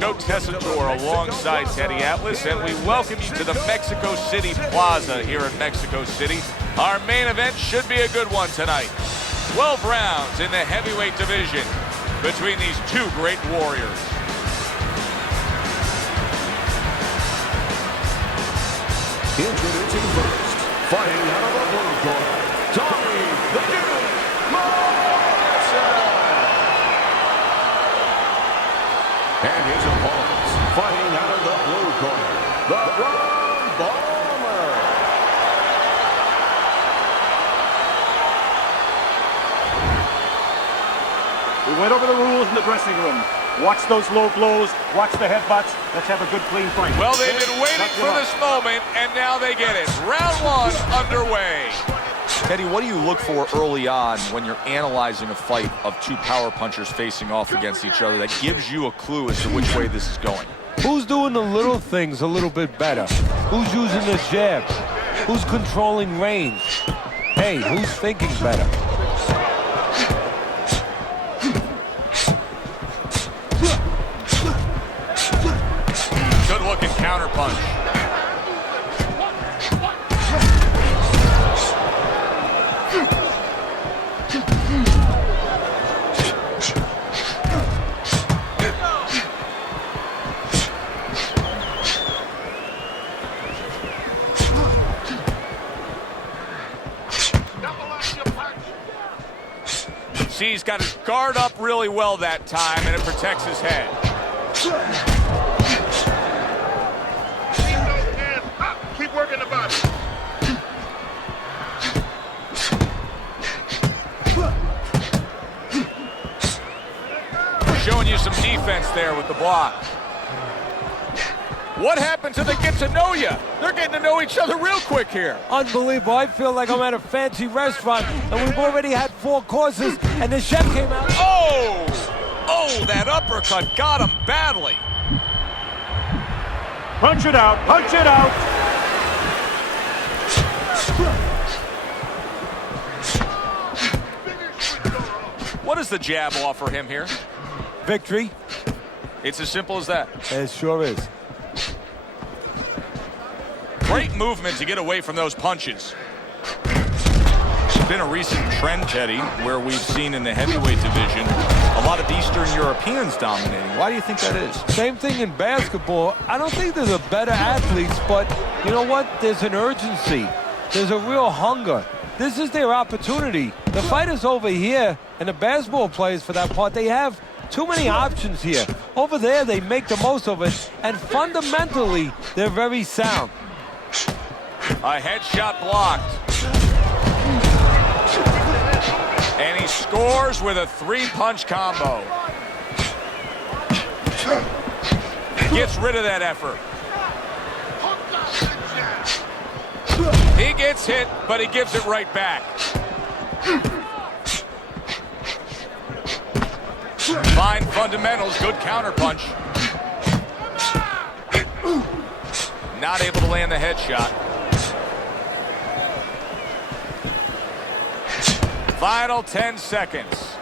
Joe Tessitore alongside Teddy Atlas, and we welcome you to the Mexico City Plaza here in Mexico City. Our main event should be a good one tonight. 12 rounds in the heavyweight division between these two great warriors. Introducing first, fighting out of the blue corner, Tomi the Dude Mrison. And his opponents, fighting out of the blue corner, the Brown Bomber. We went over the rules in the dressing room. Watch those low blows. Watch the headbutts. Let's have a good, clean fight. Well, they've been waiting for this moment, and now they get it. Round one underway. Teddy, what do you look for early on when you're analyzing a fight of two power punchers facing off against each other that gives you a clue as to which way this is going? Who's doing the little things a little bit better? Who's using the jab? Who's controlling range? Hey, who's thinking better? Good looking counter punch. See, he's got his guard up really well that time, and it protects his head. Keep working the body. Showing you some defense there with the block. What happened to the get to know you? They're getting to know each other real quick here. Unbelievable. I feel like I'm at a fancy restaurant and we've already had 4 courses and the chef came out. Oh! Oh, that uppercut got him badly. Punch it out. Punch it out. What does the jab offer him here? Victory. It's as simple as that. It sure is. Great movement to get away from those punches. It's been a recent trend, Teddy, where we've seen in the heavyweight division a lot of Eastern Europeans dominating. Why do you think that is? Same thing in basketball. I don't think there's a better athletes, but you know what? There's an urgency. There's a real hunger. This is their opportunity. The fight is over here, and the basketball players, for that part, they have too many options here. Over there, they make the most of it, and fundamentally, they're very sound. A headshot blocked. And he scores with a 3-punch combo. Gets rid of that effort. He gets hit, but he gives it right back. Fine fundamentals, good counterpunch. Not able to land the headshot. Final 10 seconds.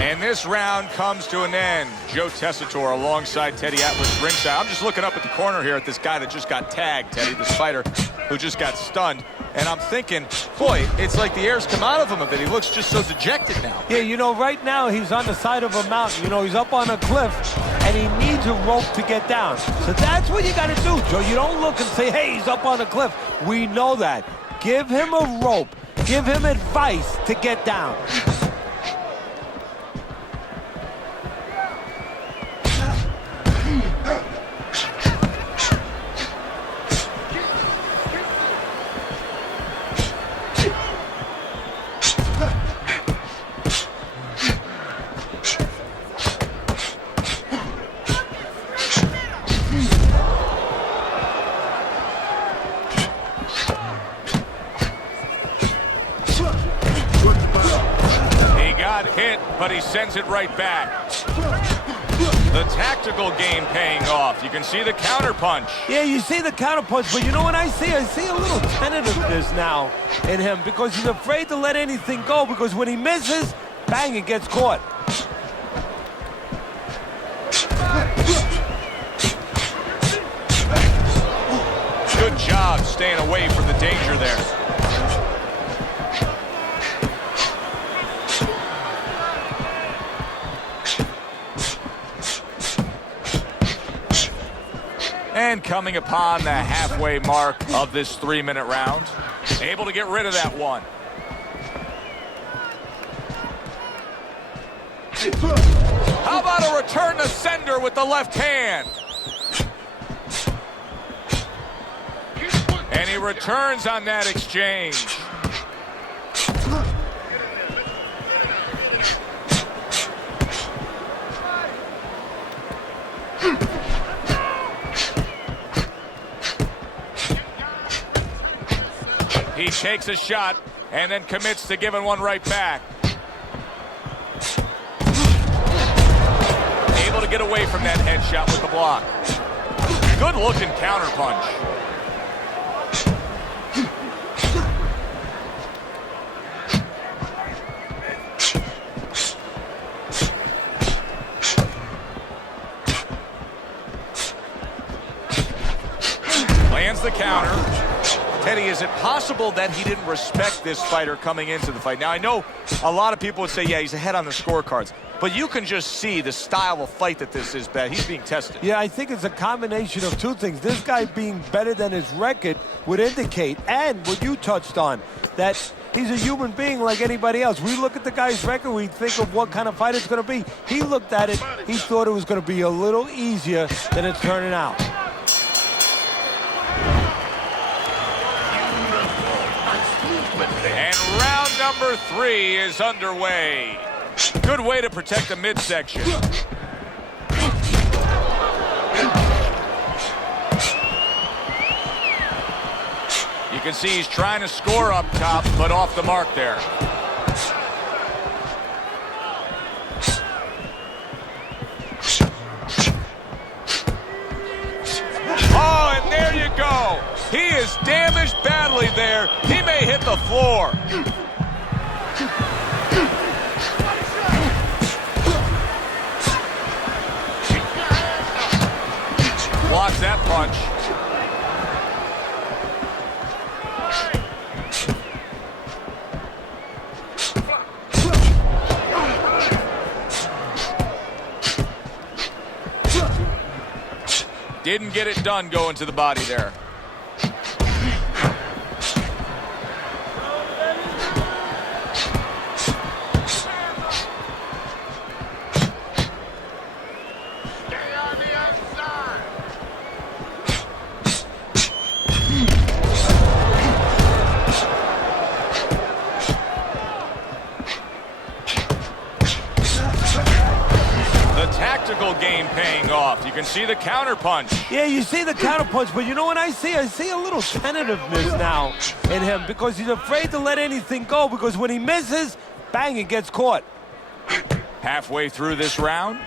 And this round comes to an end. Joe Tessitore alongside Teddy Atlas ringside. I'm just looking up at the corner here at this guy that just got tagged, Teddy, this fighter who just got stunned. And I'm thinking, boy, it's like the air's come out of him a bit. He looks just so dejected now. Yeah, you know, right now he's on the side of a mountain. You know, he's up on a cliff, and he needs a rope to get down. So that's what you got to do, Joe. You don't look and say, hey, he's up on a cliff. We know that. Give him a rope. Give him advice to get down. He got hit, but he sends it right back. The tactical game paying off. You can see the counter punch. Yeah, you see the counter punch, but you know what I see? I see a little tentativeness now in him because he's afraid to let anything go because when he misses, bang, it gets caught. Good job staying away from the danger there. And coming upon the halfway mark of this 3-minute round, able to get rid of that one. How about a return to sender with the left hand? And he returns on that exchange. He takes a shot and then commits to giving one right back. Able to get away from that headshot with the block. Good looking counter punch. Lands the counter. Teddy, is it possible that he didn't respect this fighter coming into the fight? Now, I know a lot of people would say, yeah, he's ahead on the scorecards. But you can just see the style of fight that this is, Ben. He's being tested. Yeah, I think it's a combination of two things. This guy being better than his record would indicate, and what you touched on, that he's a human being like anybody else. We look at the guy's record, we think of what kind of fight it's going to be. He looked at it, he thought it was going to be a little easier than it's turning out. And round number 3 is underway. Good way to protect the midsection. You can see he's trying to score up top, but off the mark there. Oh, and there you go. He is damaged badly there. He may hit the floor. Blocks that punch. Didn't get it done going to the body there. Game paying off. You can see the counter punch. Yeah, you see the counter punch, but you know what I see? I see a little tentativeness now in him because he's afraid to let anything go because when he misses, bang, it gets caught. Halfway through this round.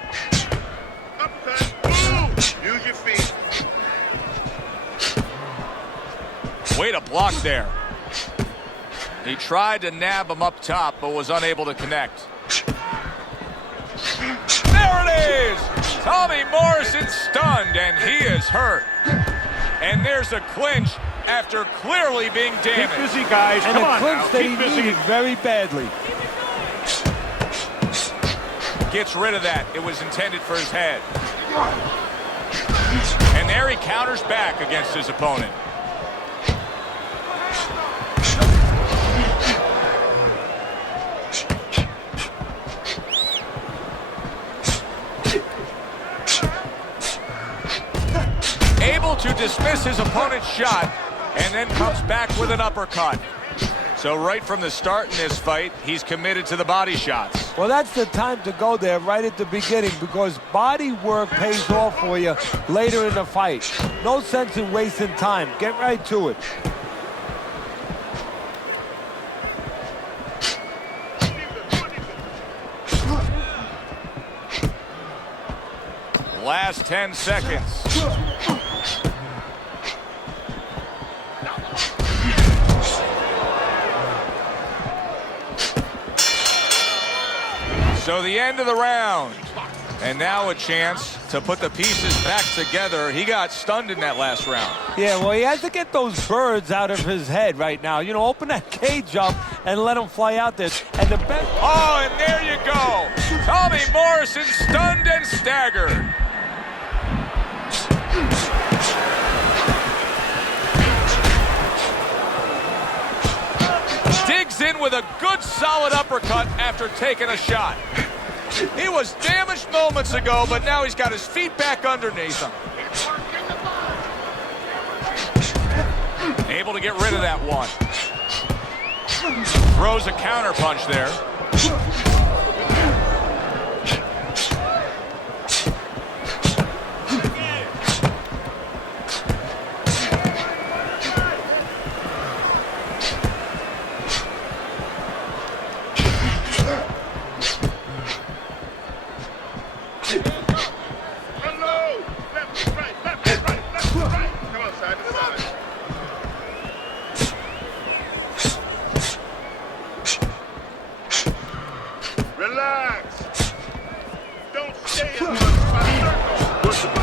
Use your feet. Way to block there. He tried to nab him up top, but was unable to connect. There it is! Tommy Morrison stunned, and he is hurt. And there's a clinch after clearly being damaged. Keep busy, guys. And Come a on clinch now. that Keep he busy. needed very badly. Gets rid of that. It was intended for his head. And there he counters back against his opponent. Able to dismiss his opponent's shot and then comes back with an uppercut. So right from the start in this fight, he's committed to the body shots. Well, that's the time to go there right at the beginning because body work pays off for you later in the fight. No sense in wasting time. Get right to it. last 10 seconds. So the end of the round. And now a chance to put the pieces back together. He got stunned in that last round. Yeah, well, he has to get those birds out of his head right now. You know, open that cage up and let them fly out there. And the best... Oh, and there you go. Tommy Morrison stunned and staggered. Digs in with a good solid uppercut after taking a shot. He was damaged moments ago, but now he's got his feet back underneath him. Able to get rid of that one. Throws a counter punch there.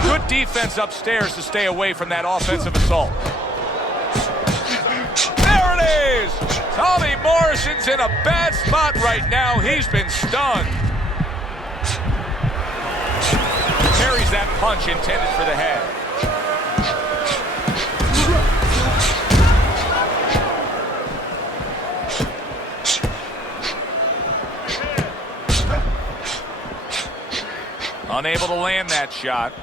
Good defense upstairs to stay away from that offensive assault. There it is! Tommy Morrison's in a bad spot right now. He's been stunned. Carries that punch intended for the head. Unable to land that shot.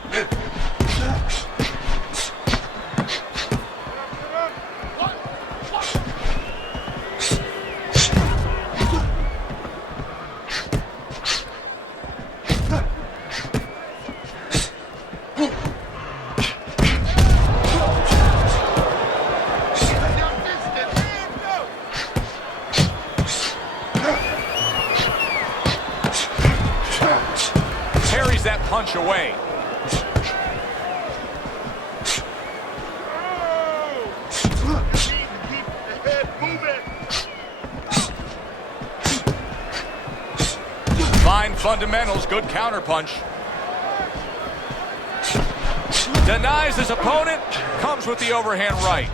That punch away. Fine fundamentals, good counter punch. Denies his opponent, comes with the overhand right.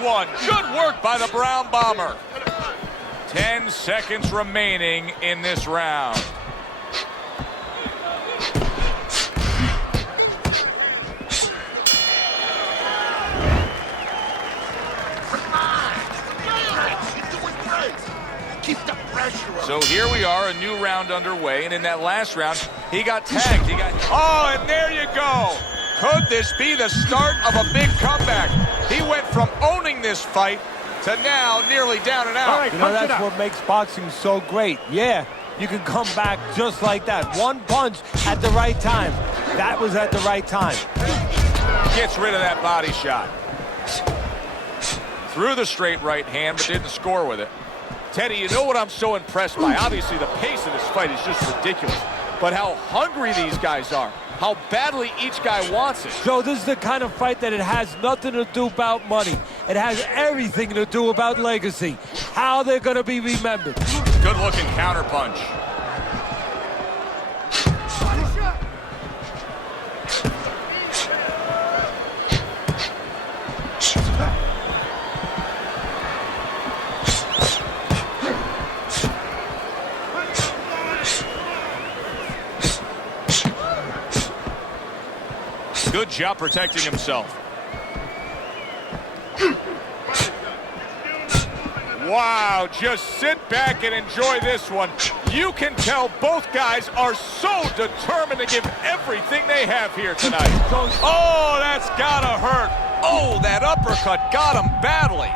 One. Good work by the Brown Bomber. 10 seconds remaining in this round. So here we are, a new round underway, and in that last round, he got tagged. Oh, and there you go. Could this be the start of a big comeback? He went from owning this fight to now nearly down and out. All right, you know, that's what makes boxing so great. Yeah, you can come back just like that. One punch at the right time. That was at the right time. Gets rid of that body shot. Threw the straight right hand, but didn't score with it. Teddy, you know what I'm so impressed by? Obviously, the pace of this fight is just ridiculous. But how hungry these guys are. How badly each guy wants it. Joe, this is the kind of fight that it has nothing to do about money. It has everything to do about legacy. How they're going to be remembered. Good looking counter punch. Good job protecting himself. Wow, just sit back and enjoy this one. You can tell both guys are so determined to give everything they have here tonight. Oh, that's gotta hurt. Oh, that uppercut got him badly.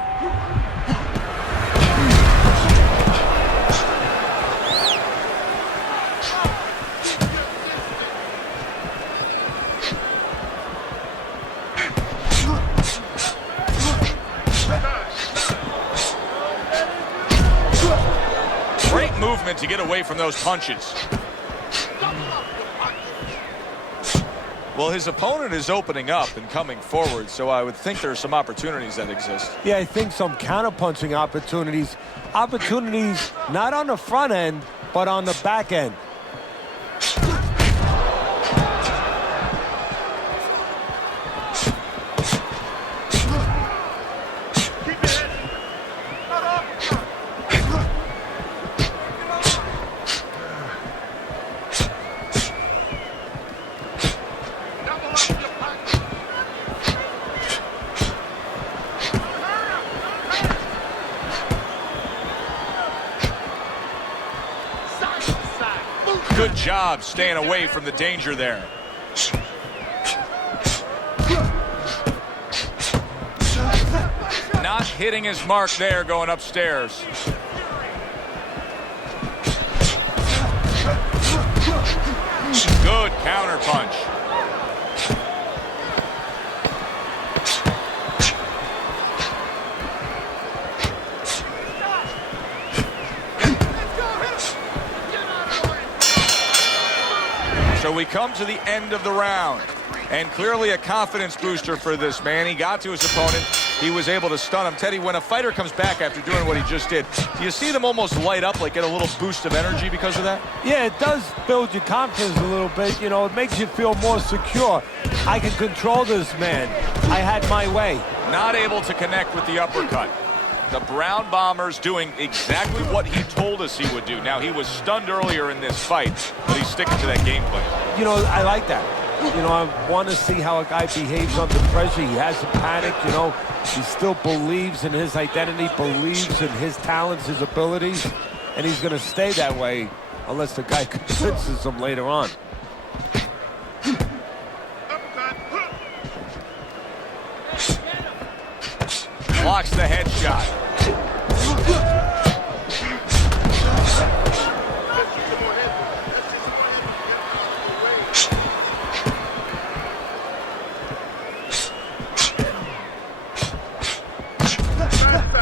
movement to get away from those punches. Well, his opponent is opening up and coming forward, so I would think there are some opportunities that exist. Yeah, I think some counterpunching opportunities. Opportunities not on the front end, but on the back end. Good job staying away from the danger there. Not hitting his mark there going upstairs. Good counter punch. So we come to the end of the round, and clearly a confidence booster for this man. He got to his opponent. He was able to stun him. Teddy, when a fighter comes back after doing what he just did, do you see them almost light up, like get a little boost of energy because of that? Yeah, it does build your confidence a little bit. You know, it makes you feel more secure. I can control this man. I had my way. Not able to connect with the uppercut. The Brown Bomber's doing exactly what he told us he would do. Now, he was stunned earlier in this fight, but he's sticking to that game plan. You know, I like that. You know, I want to see how a guy behaves under pressure. He hasn't panicked, you know. He still believes in his identity, believes in his talents, his abilities, and he's going to stay that way unless the guy convinces him later on. Blocks the headshot.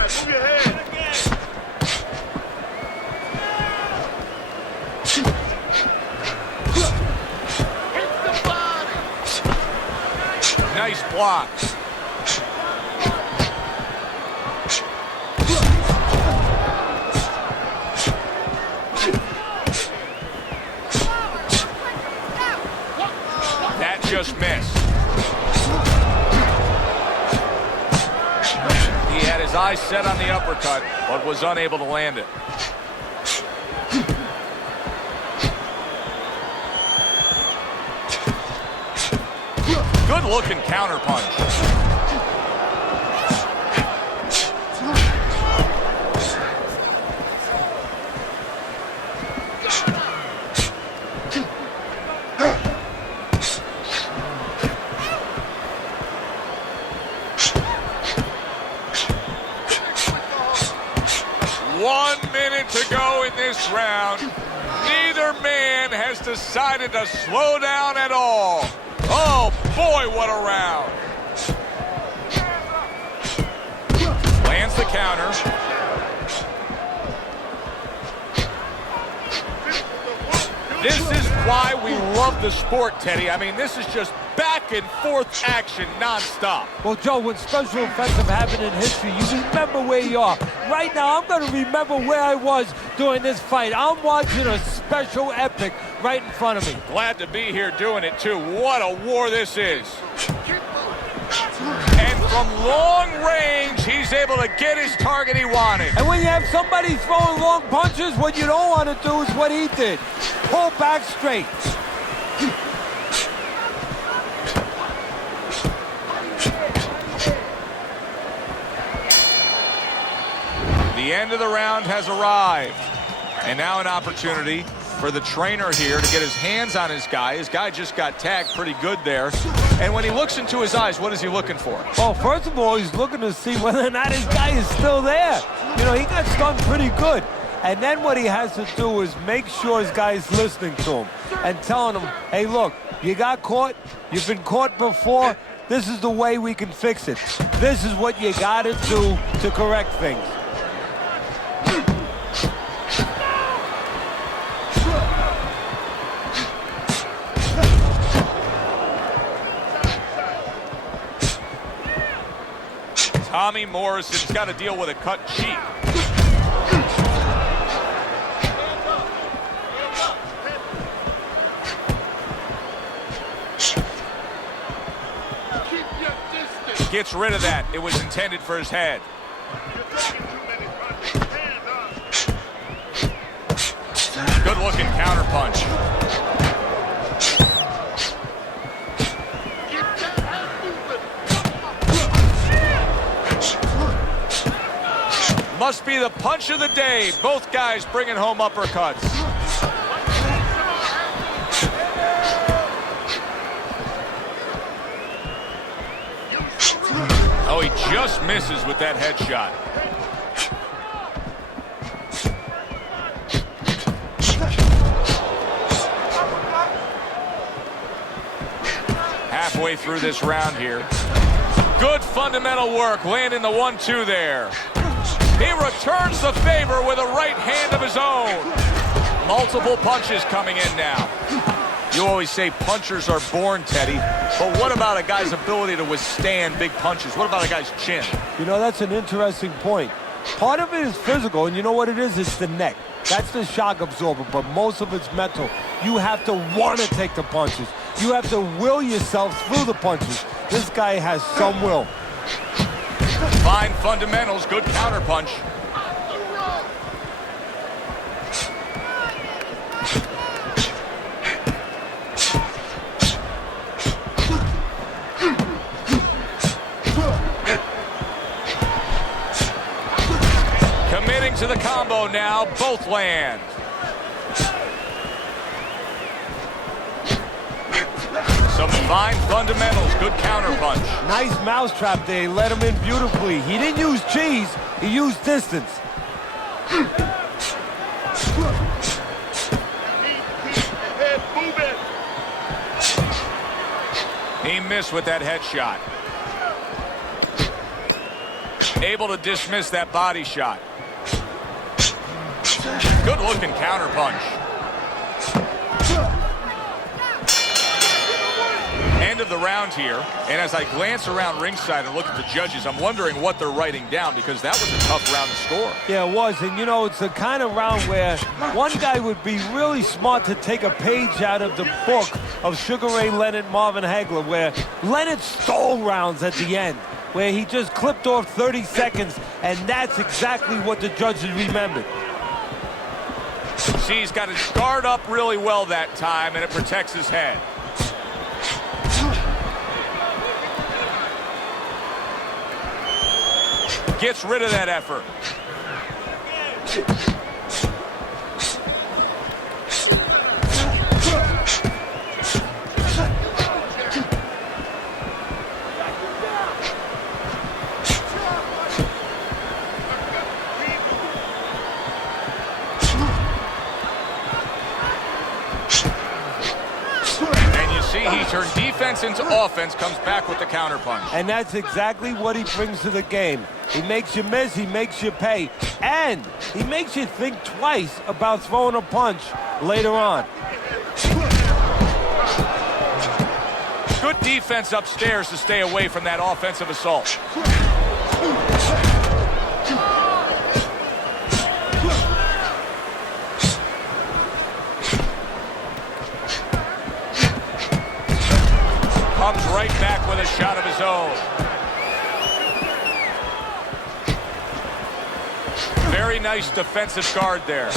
Move your head. Hit the body. Nice block. That just missed. He had his eyes set on the uppercut, but was unable to land it. Good looking counter punch. One minute to go in this round. Neither man has decided to slow down at all. Oh boy, what a round. Lands the counter. This is why we love the sport, Teddy. I mean, this is just back and forth action nonstop. Well, Joe, when special effects have happened in history, you remember where you are. Right now, I'm going to remember where I was during this fight. I'm watching a special epic right in front of me. Glad to be here doing it, too. What a war this is. And from long range, he's able to get his target he wanted. And when you have somebody throwing long punches, what you don't want to do is what he did. Pull back straight. The end of the round has arrived. And now an opportunity for the trainer here to get his hands on his guy. His guy just got tagged pretty good there. And when he looks into his eyes, what is he looking for? Well, first of all, he's looking to see whether or not his guy is still there. You know, he got stunned pretty good. And then what he has to do is make sure his guy is listening to him and telling him, hey, look, you got caught. You've been caught before. This is the way we can fix it. This is what you got to do to correct things. Tommy Morrison's got to deal with a cut cheek. Keep your distance. Gets rid of that. It was intended for his head. You're taking too many punches. Hands up. Good looking counter punch. Keep that head moving. Must be the punch of the day. Both guys bringing home uppercuts. Oh, he just misses with that headshot. Halfway through this round here. Good fundamental work, landing the 1-2 there. He returns the favor with a right hand of his own. Multiple punches coming in now. You always say punchers are born, Teddy, but what about a guy's ability to withstand big punches? What about a guy's chin? You know, that's an interesting point. Part of it is physical, and you know what it is? It's the neck. That's the shock absorber, but most of it's mental. You have to want to take the punches. You have to will yourself through the punches. This guy has some will. Fine fundamentals, good counter punch. Committing to the combo now, both land. Some fine fundamentals, good counter punch. Nice mousetrap there. He let him in beautifully. He didn't use cheese. He used distance. Keep the head moving. He missed with that headshot. Able to dismiss that body shot. Good looking counter punch. End of the round here, and as I glance around ringside and look at the judges, I'm wondering what they're writing down, because that was a tough round to score. Yeah, it was. And, you know, it's the kind of round where one guy would be really smart to take a page out of the book of Sugar Ray Leonard, Marvin Hagler, where Leonard stole rounds at the end, where he just clipped off 30 seconds, and that's exactly what the judges remembered. See, he's got his guard up really well that time, and it protects his head. Gets rid of that effort. He turned defense into offense, comes back with the counter punch. And that's exactly what he brings to the game. He makes you miss, he makes you pay, and he makes you think twice about throwing a punch later on. Good defense upstairs to stay away from that offensive assault. Comes right back with a shot of his own. Very nice defensive guard there.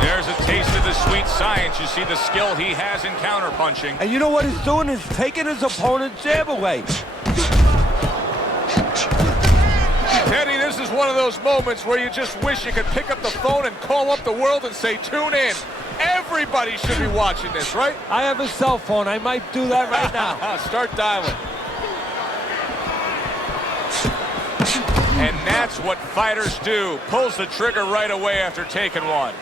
There's a taste of the sweet science. You see the skill he has in counterpunching. And you know what he's doing? He's taking his opponent's jab away. Teddy, this is one of those moments where you just wish you could pick up the phone and call up the world and say, tune in. Everybody should be watching this, right? I have a cell phone. I might do that right now. Start dialing. And that's what fighters do. Pulls the trigger right away after taking one.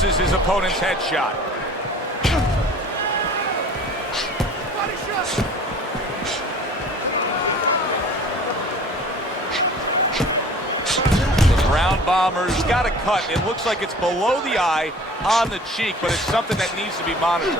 misses his opponent's headshot. The ground bomber's got a cut. It looks like it's below the eye on the cheek, but it's something that needs to be monitored.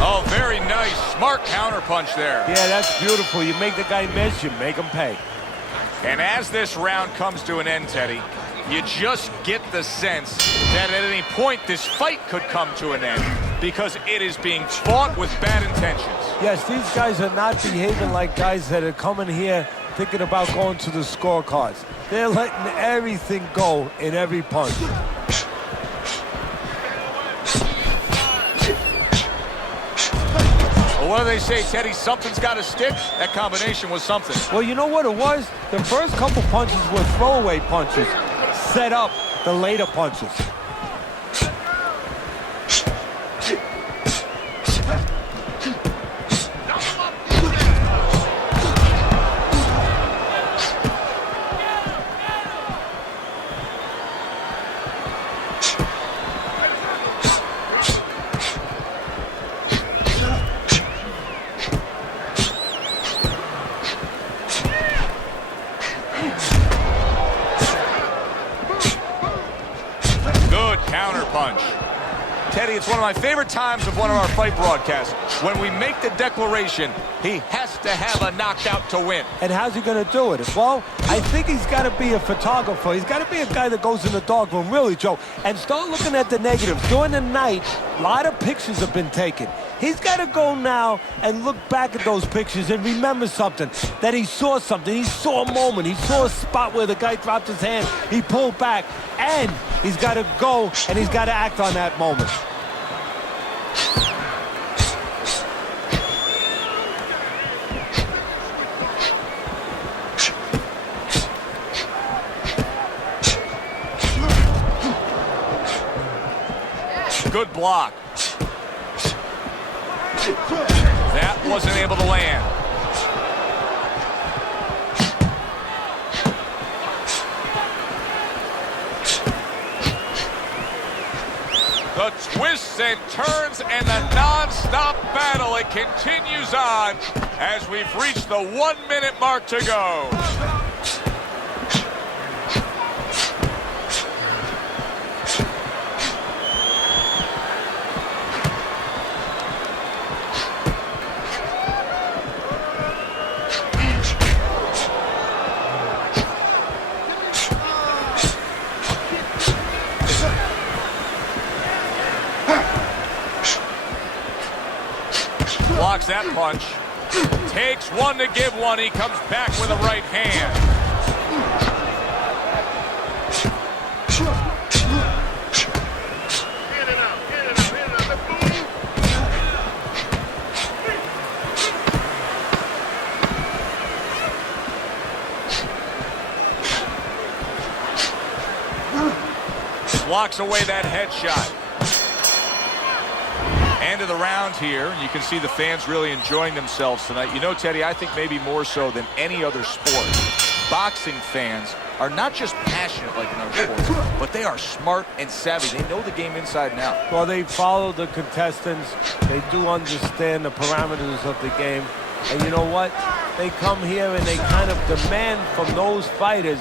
Oh, very nice. Smart counterpunch there. Yeah, that's beautiful. You make the guy miss, you make him pay. And as this round comes to an end, Teddy, you just get the sense that at any point this fight could come to an end because it is being fought with bad intentions. Yes, these guys are not behaving like guys that are coming here thinking about going to the scorecards. They're letting everything go in every punch. Well, what do they say, Teddy? Something's got to stick. That combination was something. Well, you know what it was? The first couple punches were throwaway punches, set up the later punches. Punch. Teddy, it's one of my favorite times of one of our fight broadcasts. When we make the declaration, he has to have a knockout to win. And how's he going to do it? Well, I think he's got to be a photographer. He's got to be a guy that goes in the darkroom, really, Joe, and start looking at the negatives. During the night, a lot of pictures have been taken. He's got to go now and look back at those pictures and remember something, that he saw something. He saw a moment. He saw a spot where the guy dropped his hand. He pulled back, and he's got to go, and he's got to act on that moment. Good block. That wasn't able to land. The twists and turns and the non-stop battle, it continues on as we've reached the 1 minute mark to go. Blocks that punch. Takes one to give one. He comes back with a right hand. Blocks away that headshot. End of the round here. You can see the fans really enjoying themselves tonight. You know, Teddy, I think maybe more so than any other sport, boxing fans are not just passionate like in other sports, but they are smart and savvy. They know the game inside and out. Well, they follow the contestants. They do understand the parameters of the game. And you know what? They come here and they kind of demand from those fighters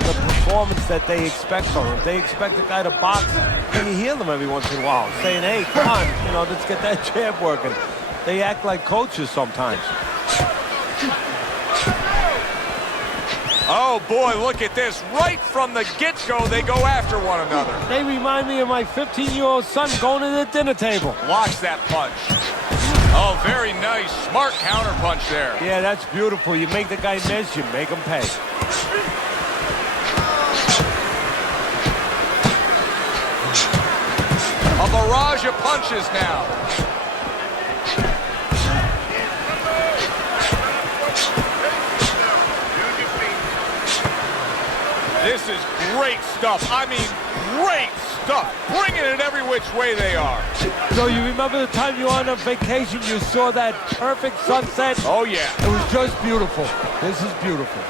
the performance that they expect from them. They expect a guy to box, and you hear them every once in a while saying, hey, come on, you know, let's get that jab working. They act like coaches sometimes. Oh, boy, look at this. Right from the get-go, they go after one another. They remind me of my 15-year-old son going to the dinner table. Blocks that punch. Oh, very nice. Smart counter punch there. Yeah, that's beautiful. You make the guy miss, you make him pay. A barrage of punches now. This is great stuff. I mean, great stuff. Bringing it every which way they are. So you remember the time you were on a vacation, you saw that perfect sunset? Oh, yeah. It was just beautiful. This is beautiful.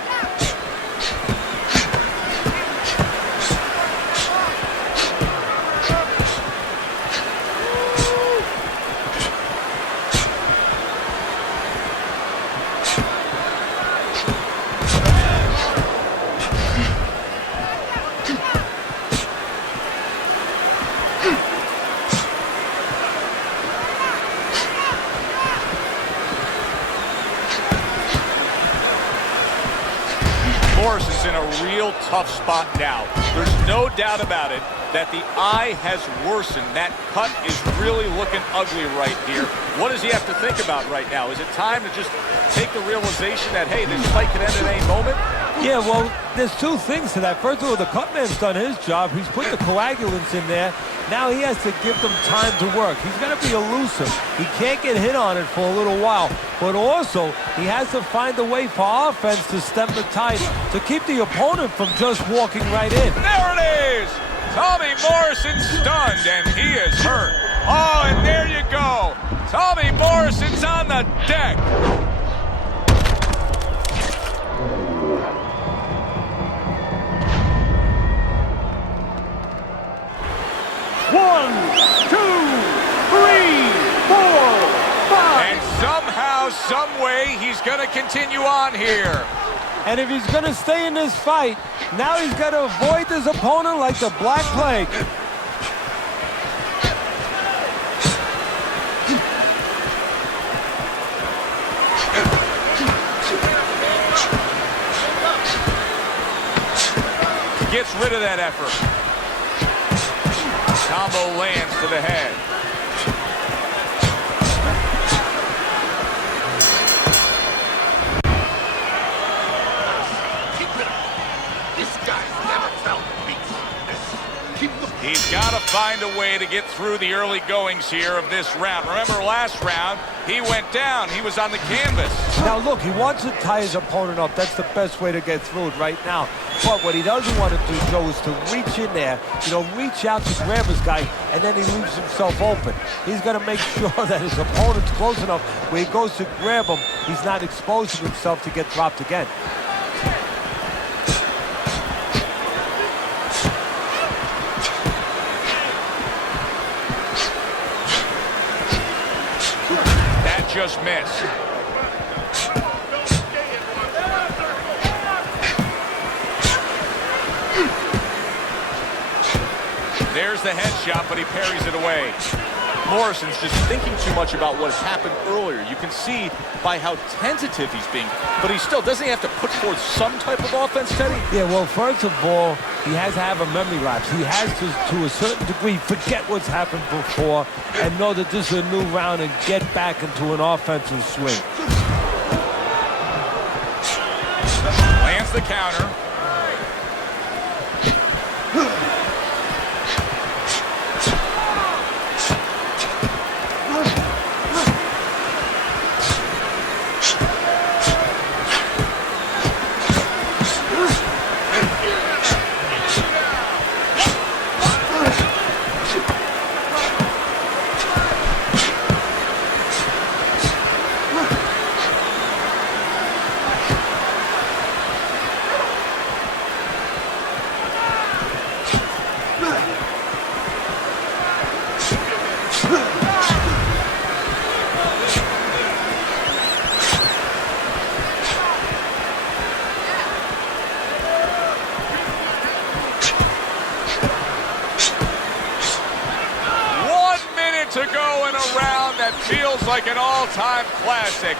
Morrison's in a real tough spot now. There's no doubt about it that the eye has worsened. That cut is really looking ugly right here. What does he have to think about right now? Is it time to just take the realization that, hey, this fight could end at any moment? Yeah, well, there's two things to that. First of all, the cutman's done his job. He's put the coagulants in there. Now he has to give them time to work. He's going to be elusive. He can't get hit on it for a little while. But also, he has to find a way for offense to stem the tide, to keep the opponent from just walking right in. There it is! Tommy Morrison stunned, and he is hurt. Oh, and there you go. Tommy Morrison's on the deck. One, two, three, four, five. And somehow, some way, he's going to continue on here. And if he's going to stay in this fight, now he's got to avoid his opponent like the Black Plague. Gets rid of that effort. Combo lands to the head. He's got to find a way to get through the early goings here of this round. Remember last round, he went down. He was on the canvas. Now look, he wants to tie his opponent up. That's the best way to get through it right now. But what he doesn't want to do, Joe, is to reach in there, reach out to grab his guy, and then he leaves himself open. He's got to make sure that his opponent's close enough where he goes to grab him, he's not exposing himself to get dropped again. Just missed. There's the headshot, but he parries it away. Morrison's just thinking too much about what happened earlier. You can see by how tentative he's being, but he still doesn't have to put forth some type of offense, Teddy? Yeah, well, first of all, he has to have a memory lapse. He has to a certain degree, forget what's happened before and know that this is a new round and get back into an offensive swing. Lands the counter. To go in a round that feels like an all-time classic.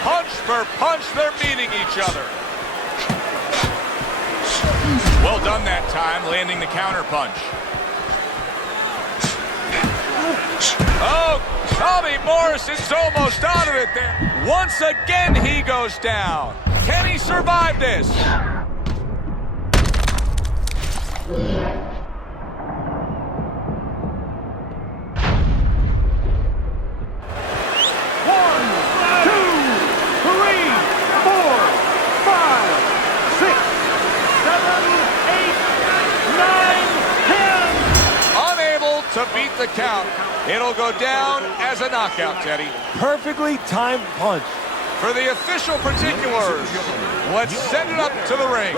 Punch for punch, they're meeting each other. Well done that time, landing the counter punch. Oh, Tommy Morrison's almost out of it there. Once again, he goes down. Can he survive this? To to beat the count. It'll go down as a knockout, Teddy. Perfectly timed punch. For the official particulars, let's send it up to the ring.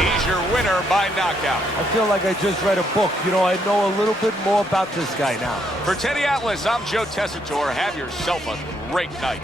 He's your winner by knockout. I feel like I just read a book. You know, I know a little bit more about this guy now. For Teddy Atlas, I'm Joe Tessitore. Have yourself a great night.